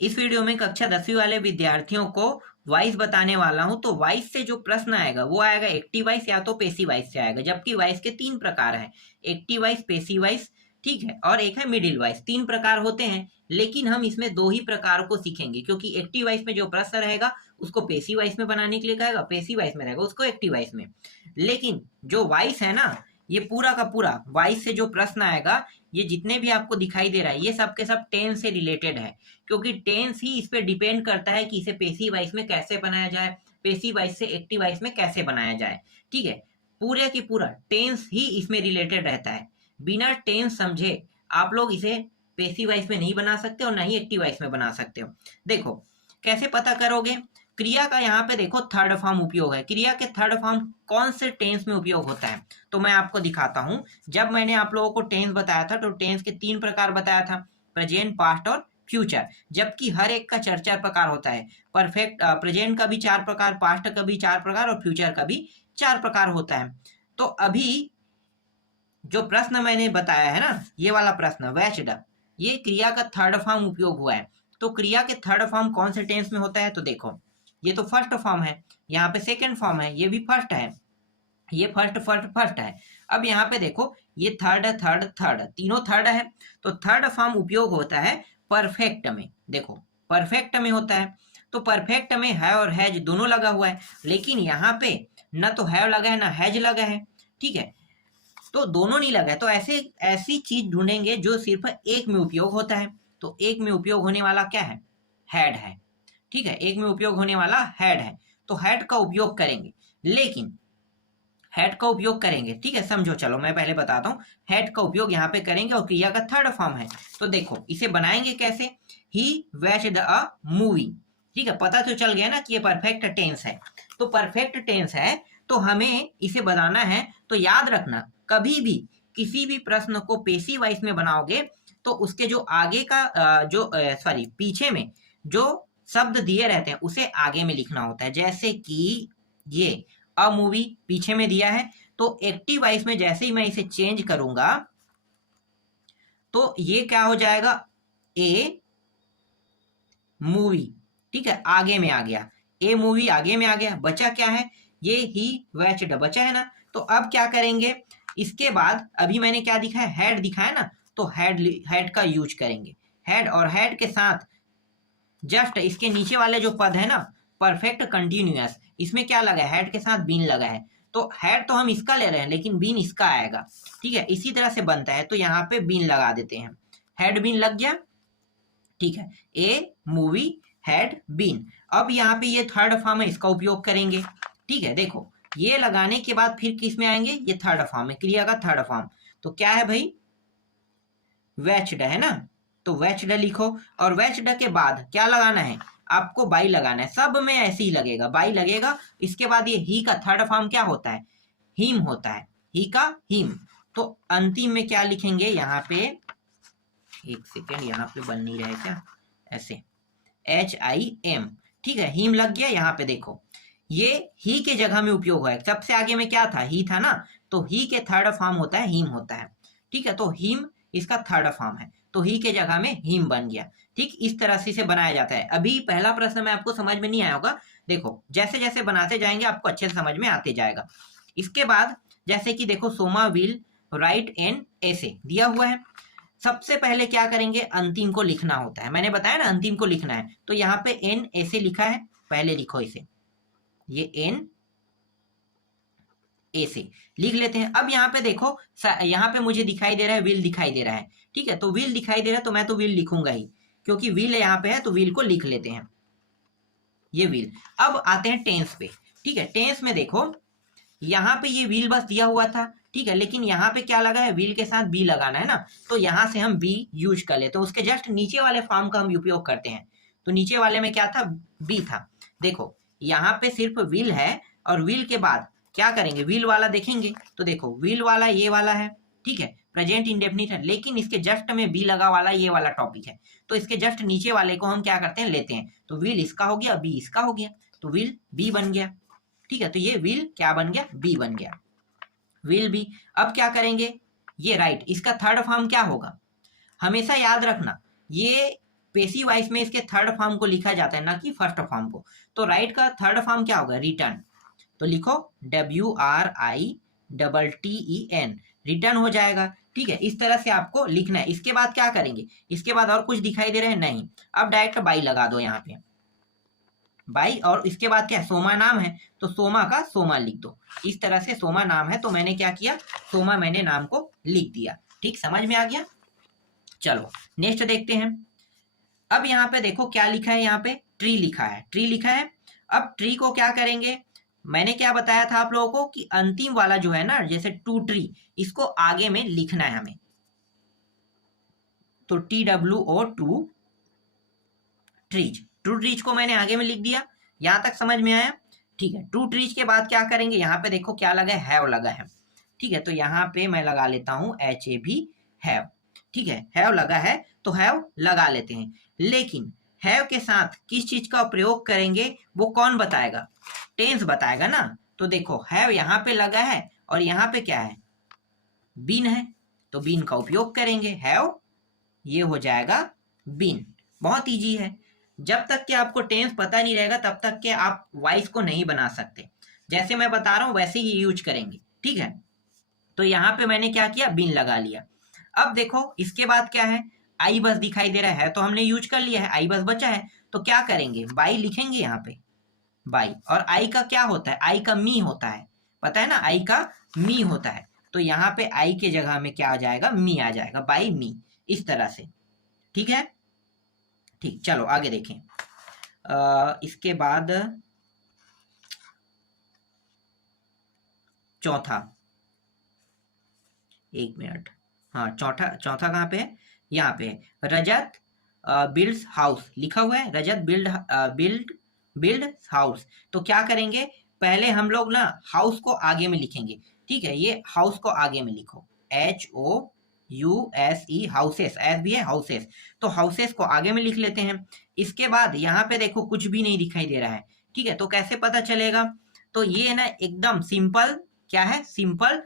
इस वीडियो में कक्षा 10वीं वाले विद्यार्थियों को वॉइस बताने वाला हूं। तो वॉइस से जो प्रश्न आएगा वो आएगा एक्टिव वॉइस या तो पैसिव वॉइस से आएगा, जबकि वॉइस के 3 प्रकार हैं, एक्टिव वॉइस, पैसिव वॉइस, ठीक है, और एक है मिडिल वॉइस। 3 प्रकार होते हैं, लेकिन हम इसमें 2 ही प्रकार को सीखेंगे, क्योंकि एक्टिव वॉइस में जो प्रश्न रहेगा उसको पैसिव वॉइस में बनाने के लिए कहेगा, पैसिव वॉइस में रहेगा उसको एक्टिव वॉइस में। लेकिन जो वॉइस है ना, ये पूरा का पूरा वॉइस से जो प्रश्न आएगा, ये जितने भी आपको दिखाई दे रहा है, ये सब के सब टेंस से रिलेटेड है, क्योंकि टेंस ही इस पे डिपेंड करता है कि इसे पैसिव वॉइस में कैसे बनाया जाए, पैसिव वॉइस से एक्टिव वॉइस में कैसे बनाया जाए। ठीक है, पूरे की पूरा टेंस ही इसमें रिलेटेड रहता है। बिना टेंस समझे आप लोग इसे पैसिव वॉइस में नहीं बना सकते और ना ही एक्टिव वॉइस में बना सकते हो। देखो कैसे पता करोगे, क्रिया का यहाँ पे देखो थर्ड फॉर्म उपयोग है। क्रिया के थर्ड फॉर्म कौन से टेंस में उपयोग होता है, तो मैं आपको दिखाता हूं। जब मैंने आप लोगों को टेंस बताया था तो टेंस के 3 प्रकार बताया था, प्रेजेंट, पास्ट और फ्यूचर, जबकि हर एक का 4 प्रकार होता है। परफेक्ट प्रेजेंट का भी 4 प्रकार, पास्ट का भी 4 प्रकार और फ्यूचर का भी 4 प्रकार होता है। तो अभी जो प्रश्न मैंने बताया है ना, ये वाला प्रश्न वैच्ड, ये क्रिया का थर्ड फॉर्म उपयोग हुआ है। तो क्रिया के थर्ड फॉर्म कौन से टेंस में होता है, तो देखो ये तो फर्स्ट फॉर्म है, यहाँ पे सेकेंड फॉर्म है, ये भी फर्स्ट है, ये फर्स्ट फर्स्ट फर्स्ट है। अब यहाँ पे देखो ये थर्ड थर्ड थर्ड, तीनों थर्ड है। तो थर्ड फॉर्म उपयोग होता है परफेक्ट में। देखो परफेक्ट में होता है, तो परफेक्ट में है और हैज दोनों लगा हुआ है, लेकिन यहाँ पे न तो हैव लगा है ना हैज लगा है। ठीक है, तो दोनों नहीं लगा है, तो ऐसी चीज ढूंढेंगे जो सिर्फ एक में उपयोग होता है। तो एक में उपयोग होने वाला क्या है, हैड है। ठीक है, एक में उपयोग होने वाला हैड है, तो हैड का उपयोग करेंगे। लेकिन हैड का उपयोग करेंगे, ठीक है, समझो, चलो मैं पहले बताता हूँ। हैड का उपयोग यहाँ पे करेंगे और क्रिया का थर्ड फॉर्म है। तो देखो इसे बनाएंगे कैसे, ही वॉच्ड अ मूवी। ठीक है, पता तो चल गया ना कि ये परफेक्ट टेंस है। तो परफेक्ट टेंस है तो हमें इसे बनाना है। तो याद रखना, कभी भी किसी भी प्रश्न को पैसिव वॉइस में बनाओगे तो उसके जो आगे का पीछे में जो शब्द दिए रहते हैं उसे आगे में लिखना होता है। जैसे कि ये अ मूवी पीछे में दिया है, तो एक्टिव वॉइस में जैसे ही मैं इसे चेंज करूंगा तो ये क्या हो जाएगा, ए मूवी। ठीक है, आगे में आ गया, ए मूवी आगे में आ गया, बचा क्या है, ये ही वॉच्ड बचा है ना। तो अब क्या करेंगे, इसके बाद अभी मैंने क्या दिखाया, हैड दिखाया ना, तो हैड का यूज करेंगे। हैड और हैड के साथ जस्ट इसके नीचे वाले जो पद है ना, परफेक्ट कंटिन्यूअस, इसमें क्या लगा है, हैड के साथ बीन लगा है। तो हैड तो हम इसका ले रहे हैं लेकिन बीन इसका आएगा। ठीक है, इसी तरह से बनता है, तो यहाँ पे बीन लगा देते हैं, हैड बीन लग गया। ठीक है, ए मूवी हैड बीन। अब यहाँ पे ये थर्ड फॉर्म है, इसका उपयोग करेंगे। ठीक है, देखो ये लगाने के बाद फिर किस में आएंगे, ये थर्ड फॉर्म है, क्रिया का थर्ड फॉर्म। तो क्या है भाई, वैच्ड है ना, तो वैच्ड लिखो। और वैच्ड के बाद क्या लगाना है, आपको बाई लगाना है। सब में ऐसे ही लगेगा, बाई लगेगा। इसके बाद ये ही का थर्ड फॉर्म क्या होता है, हिम होता है, ही का हिम। तो अंतिम में क्या लिखेंगे, यहाँ पे एक सेकेंड, यहाँ पे बन नहीं रहा है क्या, ऐसे HIM। ठीक है, हिम लग गया। यहाँ पे देखो ये ही के जगह में उपयोग हुआ है, सबसे आगे में क्या था, ही था ना, तो ही के थर्ड फॉर्म होता है हिम होता है। ठीक है, तो हिम इसका थर्ड फॉर्म है, तो ही के जगह में हिम बन गया। ठीक, इस तरह से इसे बनाया जाता है। अभी पहला प्रश्न में आपको समझ में नहीं आया होगा, देखो जैसे जैसे बनाते जाएंगे आपको अच्छे से समझ में आते जाएगा। इसके बाद जैसे कि देखो, सोमा विल राइट एन ऐसे दिया हुआ है। सबसे पहले क्या करेंगे, अंतिम को लिखना होता है, मैंने बताया ना अंतिम को लिखना है। तो यहाँ पे एन ऐसे लिखा है, पहले लिखो इसे, ये एन ऐसे लिख लेते हैं। अब यहाँ पे देखो, यहाँ पे मुझे दिखाई दे रहा है विल दिखाई दे रहा है। ठीक है, तो विल दिखाई दे रहा है तो मैं तो विल लिखूंगा ही, क्योंकि विल यहाँ पे है तो विल को लिख लेते हैं, ये विल। अब आते हैं टेंस पे। ठीक है, टेंस में देखो यहाँ पे ये विल बस दिया हुआ था। ठीक है, लेकिन यहाँ पे क्या लगा है, विल के साथ बी लगाना है ना, तो यहाँ से हम बी यूज कर लेते हैं। उसके जस्ट नीचे वाले फॉर्म का हम उपयोग करते हैं। तो नीचे वाले में क्या था, बी था। देखो यहाँ पे सिर्फ विल है, और विल के बाद क्या करेंगे, विल वाला देखेंगे तो देखो विल वाला ये वाला है। ठीक है, प्रेजेंट इंडेफिनिट है, लेकिन इसके जस्ट में बी लगा वाला ये वाला टॉपिक है, तो इसके जस्ट नीचे वाले को हम क्या करते हैं, लेते हैं। तो विल इसका हो गया, बी इसका हो गया, तो विल बी बन गया। ठीक है, तो ये विल क्या बन गया, बी बन गया, विल बी। अब क्या करेंगे, ये राइट, इसका थर्ड फॉर्म क्या होगा, हमेशा याद रखना, ये पेसिव वॉइस में इसके थर्ड फॉर्म को लिखा जाता है, ना कि फर्स्ट फॉर्म को। तो राइट का थर्ड फॉर्म क्या होगा? रिटर्न। तो लिखो WRITTEN, रिटर्न हो जाएगा। ठीक है, इस तरह से आपको लिखना है। इसके बाद क्या करेंगे? इसके बाद और कुछ दिखाई दे रहे हैं? नहीं। अब डायरेक्ट बाई लगा दो यहाँ पे, बाई, और इसके बाद क्या है? सोमा नाम है तो सोमा का सोमा लिख दो। इस तरह से सोमा नाम है तो मैंने क्या किया? सोमा मैंने नाम को लिख दिया। ठीक, समझ में आ गया? चलो नेक्स्ट देखते हैं। अब यहाँ पे देखो क्या लिखा है, यहाँ पे ट्री लिखा है, ट्री लिखा है। अब ट्री को क्या करेंगे? मैंने क्या बताया था आप लोगों को कि अंतिम वाला जो है ना, जैसे टू ट्री, इसको आगे में लिखना है हमें। तो TWO two trees, two trees को मैंने आगे में लिख दिया। यहां तक समझ में आया? ठीक है, टू ट्रीज के बाद क्या करेंगे? यहाँ पे देखो क्या लगा है? हैव लगा है। ठीक है, तो यहाँ पे मैं लगा लेता हूँ HAV, हैव। ठीक है, हैव लगा है तो हैव लगा लेते हैं। लेकिन हैव के साथ किस चीज का प्रयोग करेंगे वो कौन बताएगा? टेंस बताएगा ना। तो देखो हैव यहाँ पे लगा है और यहाँ पे क्या है? बीन है, तो बीन का उपयोग करेंगे। हैव ये हो जाएगा बीन। बहुत इजी है। जब तक कि आपको टेंस पता नहीं रहेगा तब तक के आप वॉइस को नहीं बना सकते। जैसे मैं बता रहा हूं वैसे ही यूज करेंगे। ठीक है, तो यहाँ पे मैंने क्या किया? बीन लगा लिया। अब देखो इसके बाद क्या है? आई बस दिखाई दे रहा है तो हमने यूज कर लिया है, आई बस बचा है। तो क्या करेंगे? बाई लिखेंगे यहाँ पे, बाई। और आई का क्या होता है? आई का मी होता है, पता है ना? आई का मी होता है। तो यहाँ पे आई के जगह में क्या आ जाएगा? मी आ जाएगा, बाई मी, इस तरह से। ठीक है, ठीक, चलो आगे देखें। इसके बाद चौथा, एक मिनट, हाँ चौथा, चौथा कहाँ पे है? यहाँ पे रजत बिल्ड्स हाउस लिखा हुआ है। रजत बिल्ड हाउस। तो क्या करेंगे? पहले हम लोग ना हाउस को आगे में लिखेंगे। ठीक है, ये हाउस को आगे में लिखो, HOUSE, हाउसेस, एस भी है हाउसेस, तो हाउसेस को आगे में लिख लेते हैं। इसके बाद यहाँ पे देखो कुछ भी नहीं दिखाई दे रहा है। ठीक है, तो कैसे पता चलेगा? तो ये ना एकदम सिंपल, क्या है? सिंपल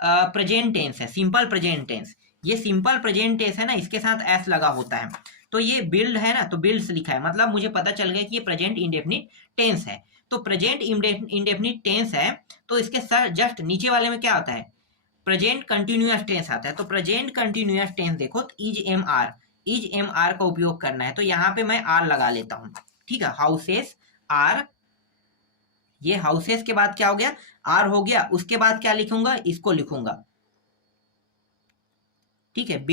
प्रेजेंट टेंस है, सिंपल प्रेजेंट टेंस। ये सिंपल प्रेजेंट टेंस है ना, इसके साथ एस लगा होता है। तो ये बिल्ड है ना, तो बिल्ड्स लिखा है, मतलब मुझे पता चल गया कि ये प्रेजेंट इंडेफिनिट टेंस है। तो प्रेजेंट इंडेफिनिट टेंस है तो इसके सर जस्ट नीचे वाले में क्या आता है? प्रेजेंट कंटिन्यूअस टेंस आता है। तो प्रेजेंट कंटिन्यूअस टेंस देखो तो इज एम आर का उपयोग करना है। तो यहाँ पे मैं आर लगा लेता हूँ। ठीक है, हाउसेस आर, ये हाउसेस के बाद क्या हो गया? आर हो गया। उसके बाद क्या लिखूंगा? इसको लिखूंगा। ठीक है,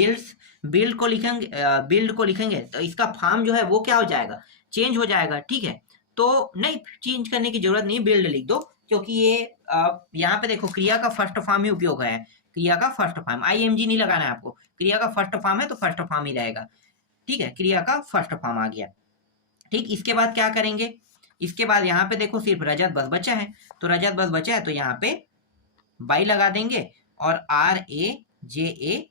बिल्ड को लिखेंगे, बिल्ड को लिखेंगे तो इसका फॉर्म जो है वो क्या हो जाएगा? चेंज हो जाएगा। ठीक है, तो नहीं, चेंज करने की जरूरत नहीं, बिल्ड लिख दो, क्योंकि ये यहाँ पे देखो क्रिया का फर्स्ट फॉर्म ही उपयोग है। क्रिया का फर्स्ट फॉर्म, IMG नहीं लगाना है आपको, क्रिया का फर्स्ट फॉर्म है तो फर्स्ट फॉर्म ही रहेगा। ठीक है, क्रिया का फर्स्ट फॉर्म आ गया। ठीक, इसके बाद क्या करेंगे? इसके बाद यहाँ पे देखो सिर्फ रजत बस बचा है, तो रजत बस बचा है तो यहाँ पे बाई लगा देंगे और RAJAT,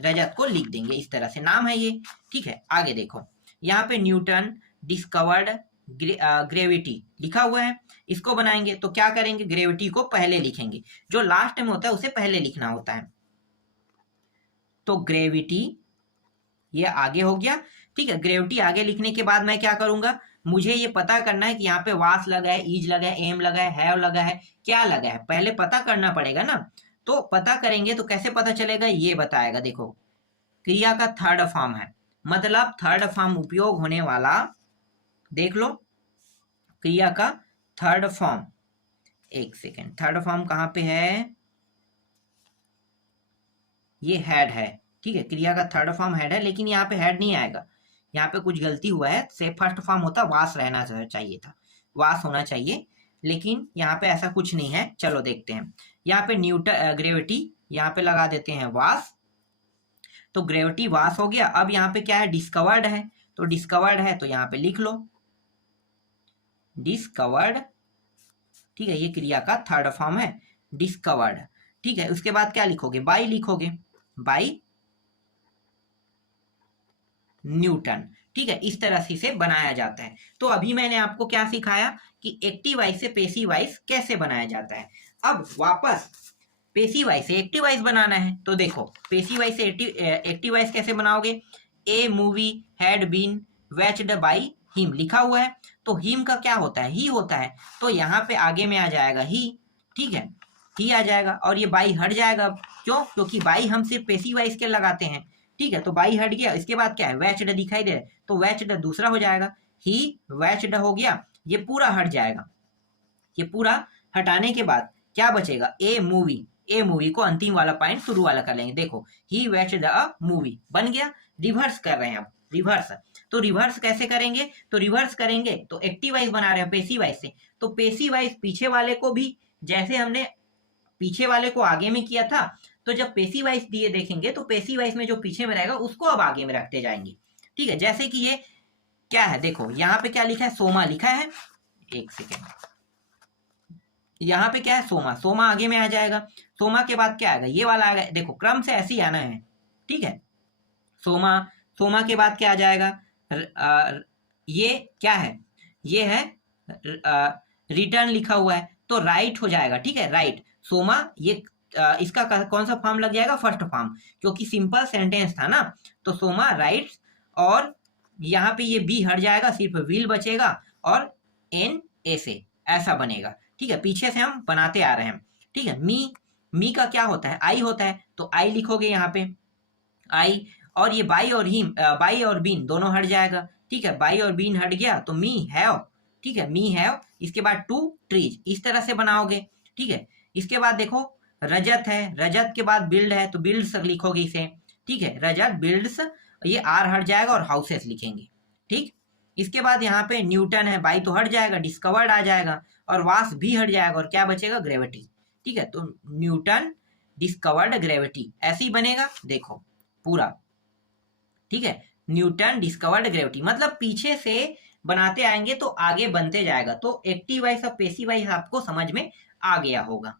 रजत को लिख देंगे। इस तरह से नाम है ये। ठीक है, आगे देखो, यहाँ पे न्यूटन डिस्कवर्ड ग्रेविटी लिखा हुआ है। इसको बनाएंगे तो क्या करेंगे? ग्रेविटी को पहले लिखेंगे, जो लास्ट में होता है उसे पहले लिखना होता है। तो ग्रेविटी ये आगे हो गया। ठीक है, ग्रेविटी आगे लिखने के बाद मैं क्या करूंगा? मुझे ये पता करना है कि यहाँ पे वास लगा है, इज लगा है, एम लगा है, हैव लगा है, क्या लगा है, पहले पता करना पड़ेगा ना। तो पता करेंगे तो कैसे पता चलेगा? ये बताएगा। देखो क्रिया का थर्ड फॉर्म है, मतलब थर्ड फॉर्म उपयोग होने वाला, देख लो क्रिया का थर्ड फॉर्म। एक सेकेंड, थर्ड फॉर्म कहाँ पे है? ये हेड है। ठीक है, क्रिया का थर्ड फॉर्म हेड है, लेकिन यहाँ पे हेड नहीं आएगा, यहाँ पे कुछ गलती हुआ है। से फर्स्ट फॉर्म होता वास रहना चाहिए था, वास होना चाहिए, लेकिन यहाँ पे ऐसा कुछ नहीं है। चलो देखते हैं, यहाँ पे न्यूटन ग्रेविटी, यहाँ पे लगा देते हैं वास, तो ग्रेविटी वास हो गया। अब यहाँ पे क्या है? डिस्कवर्ड है, तो डिस्कवर्ड है तो यहाँ पे लिख लो डिस्कवर्ड। ठीक है, ये क्रिया का थर्ड फॉर्म है, डिस्कवर्ड। ठीक है, उसके बाद क्या लिखोगे? बाई लिखोगे, बाई न्यूटन। ठीक है, इस तरह से बनाया जाता है। तो अभी मैंने आपको क्या सिखाया कि एक्टिव वॉइस से पेसिव वॉइस कैसे बनाया जाता है। अब वापस पेसिव वॉइस से एक्टिव वॉइस बनाना है। तो देखो पेसिव वॉइस से एक्टिव वॉइस कैसे बनाओगे? A movie had been watched by him लिखा हुआ है, तो हिम का क्या होता है, ही होता है, तो यहाँ पे आगे में आ जाएगा ही, ठीक है, ही आ जाएगा, और ये बाई हट जाएगा। क्यों? क्योंकि बाई हम सिर्फ पेसिव वॉइस के लगाते हैं, ठीक है, तो बाई हट गया। इसके बाद क्या है, वैच्ड दिखाई दे रहा है, तो वैच्ड दूसरा हो जाएगा, ही वैच्ड हो गया, ये पूरा हट जाएगा। ये पूरा हटाने के बाद क्या बचेगा, ए मूवी, ए मूवी को अंतिम वाला पॉइंट शुरू वाला कर लेंगे। देखो ही वैच्ड अ मूवी बन गया। रिवर्स कर रहे हैं अब, रिवर्स, तो रिवर्स कैसे करेंगे, तो रिवर्स करेंगे तो एक्टिव वॉइस बना रहे हैं पेसिव वॉइस से, तो पेसिव वॉइस पीछे वाले को भी, जैसे हमने पीछे वाले को आगे में किया था, तो जब पेसिव वॉइस दिए देखेंगे तो पेसिव वॉइस में जो पीछे में रहेगा उसको अब आगे में रखते जाएंगे, ठीक है। जैसे कि ये क्या है, देखो यहाँ पे क्या लिखा है, सोमा लिखा है, एक सेकेंड, यहाँ पे क्या है, सोमा, सोमा आगे में आ जाएगा। सोमा के बाद क्या आएगा, ये वाला आएगा, देखो क्रम से ऐसे ही आना है, ठीक है। सोमा, सोमा के बाद क्या आ जाएगा, ये क्या है, ये है रिटर्न लिखा हुआ है, तो राइट हो जाएगा, ठीक है, राइट। सोमा, ये इसका कौन सा फॉर्म लग जाएगा, फर्स्ट फॉर्म, क्योंकि सिंपल सेंटेंस था ना, तो सोमा राइट्स, और यहाँ पे ये बी हट जाएगा, सिर्फ विल बचेगा, और एन ऐसे ऐसा बनेगा, ठीक है। पीछे से हम बनाते आ रहे हैं, ठीक है। मी, मी का क्या होता है, आई होता है, तो आई लिखोगे यहाँ पे, आई, और ये बाई और हिम, बाई और बीन दोनों हट जाएगा, ठीक है, बाई और बीन हट गया, तो मी हैव, ठीक है, मी हैव, इसके बाद टू ट्रीज, इस तरह से बनाओगे, ठीक है। इसके बाद देखो रजत है, रजत के बाद बिल्ड है, तो बिल्ड्स लिखोगे इसे, ठीक है, रजत बिल्ड्स, ये आर हट जाएगा और हाउसेस लिखेंगे, ठीक। इसके बाद यहाँ पे न्यूटन है, बाई तो हट जाएगा, डिस्कवर्ड आ जाएगा, और वास भी हट जाएगा, और क्या बचेगा, ग्रेविटी, ठीक है। तो न्यूटन डिस्कवर्ड ग्रेविटी, ऐसे ही बनेगा, देखो पूरा, ठीक है। न्यूटन डिस्कवर्ड ग्रेविटी, मतलब पीछे से बनाते आएंगे तो आगे बनते जाएगा। तो एक्टिव वॉइस और पेसिव वॉइस आपको समझ में आ गया होगा।